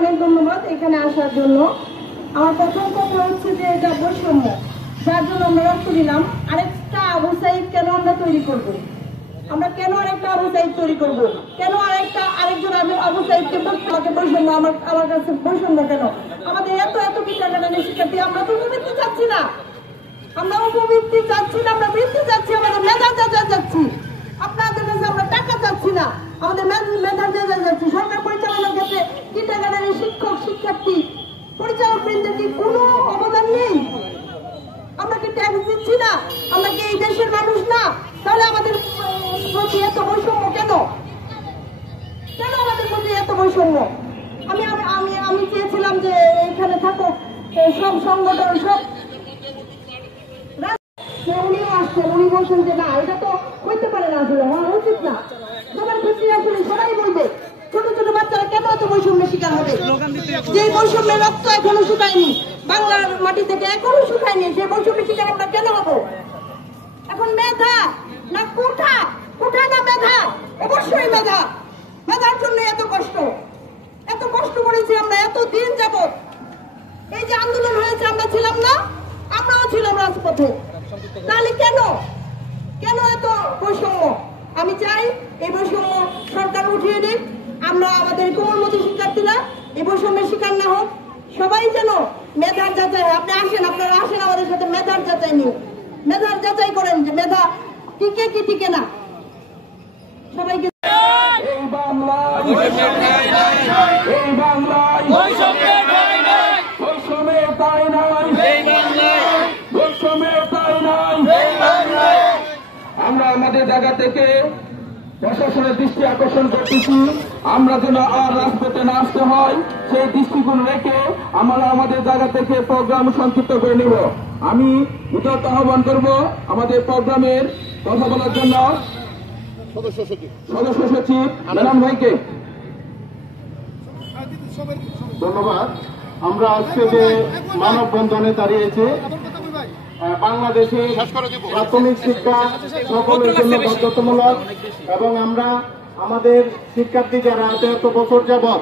অনেক ধন্যবাদ এখানে আসার জন্য। আমার প্রথম কথা হচ্ছে যে এটা বৈষম্য, যার জন্য আমরা রক্ত দিলাম। আরেকটা আবু সাইদ কেন আমরা তৈরি করব? আমরা কেন আরেকটা আবু সাইদ তৈরি করব? কেন আরেকজন আবু সাইদকে আমাকে বৈষম্য, আমার কাছে বৈষম্য কেন? আমাদের এত এত কিন্ডারগার্টেনের শিক্ষার্থী, আমরা তো উপবৃত্তি চাচ্ছি না, আমরা উপবৃত্তি চাচ্ছি না, আমরা বৃত্তি চাচ্ছি, আমাদের মেধা যাচাই চাচ্ছি। আপনাদের কাছে আমরা টাকা চাচ্ছি না, আমাদের মেধা যাচাই চাচ্ছি। সরকার পরিচালনার ক্ষেত্রে কিন্ডারগার্টেনের শিক্ষক শিক্ষার্থী পরিচালক বৃন্দের কি কোনো অবদান নেই? আমরা কি ট্যাক্স দিচ্ছি না? আমরা কি এই দেশের মানুষ না? তাহলে আমাদের প্রতি এত বৈষম্য কেন? কেন আমাদের প্রতি এত বৈষম্য? আমি আমি আমি চেয়েছিলাম যে এখানে থাকো সব সংগঠন, সব উনিও আসছেন, উনি বলছেন যে না, এটা তো হইতে পারে না, আসলে হওয়া উচিত না। সবার ক্ষেত্রে আসলে সবাই বলবে, ছোট ছোট বাচ্চারা কেন এত বৈষম্যের শিকার হবে? যে বৈষম্যের রক্ত এখনো শুকায়নি, বাংলার মাটি থেকে এখনো শুকায়নি, সেই বৈষম্যের শিকার আমরা কেন হবো? এখন মেধা না কোঠা, কোঠা না মেধা? অবশ্যই মেধা। মেধার জন্য এত কষ্ট করেছি আমরা এত দিন যাবত। এই যে আন্দোলন হয়েছে, আমরা ছিলাম না? আমরাও ছিলাম রাজপথে। তাহলে কেন কেন এত বৈষম্য? আমি চাই এই বৈষম্য সরকার উঠিয়ে দিক। আমরা আমাদের কোমলমতি শিক্ষার্থীরা এই বৈষম্যের শিকার না হোক। সবাই যেন মেধার যাচাই, আপনারা আসেন আমাদের সাথে মেধার যাচাই নিয়ে, মেধার যাচাই করেন যে মেধা টিকে কি টিকে না। সবাইকে আমরা আমাদের জায়গা থেকে প্রশাসনের দৃষ্টি আকর্ষণ করতেছি, আমরা যেন আর রাজপথে না আসতে হয় সেই দৃষ্টিকোণ রেখে আমরা আমাদের জায়গা থেকে প্রোগ্রাম সংক্ষিপ্ত করে নিব। আমি উদারত আহ্বান করব আমাদের প্রোগ্রামের কথা বলার জন্য সদস্য সচিব ম্যাডাম ভাইকে। ধন্যবাদ। আমরা আজকে যে মানববন্ধনে দাঁড়িয়েছি, বাংলাদেশে প্রাথমিক শিক্ষা সকলের জন্য বাধ্যতামূলক এবং আমরা আমাদের শিক্ষার্থী যারা এত বছর যাবৎ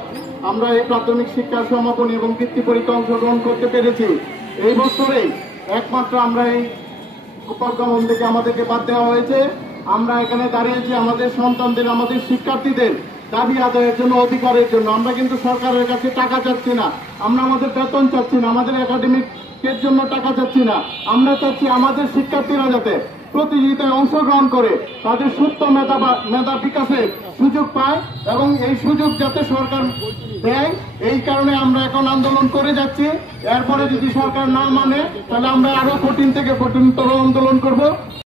আমরা এই প্রাথমিক শিক্ষার সমাপনী এবং বৃত্তি পরীক্ষা অংশগ্রহণ করতে পেরেছি। এই বছরেই একমাত্র আমরা এই প্রজ্ঞাপন থেকে আমাদেরকে বাদ দেওয়া হয়েছে। আমরা এখানে দাঁড়িয়েছি আমাদের সন্তানদের, আমাদের শিক্ষার্থীদের দাবি আদায়ের জন্য, অধিকারের জন্য। আমরা কিন্তু সরকারের কাছে টাকা চাচ্ছি না, আমরা আমাদের বেতন চাচ্ছি না, আমাদের একাডেমিকের জন্য টাকা চাচ্ছি না। আমরা চাচ্ছি আমাদের শিক্ষার্থীরা যাতে প্রতিযোগিতায় অংশগ্রহণ করে তাদের সুপ্ত মেধা বিকাশের সুযোগ পায় এবং এই সুযোগ যাতে সরকার দেয়। এই কারণে আমরা এখন আন্দোলন করে যাচ্ছি। এরপরে যদি সরকার না মানে তাহলে আমরা আরো কঠিন থেকে কঠিনতর আন্দোলন করব।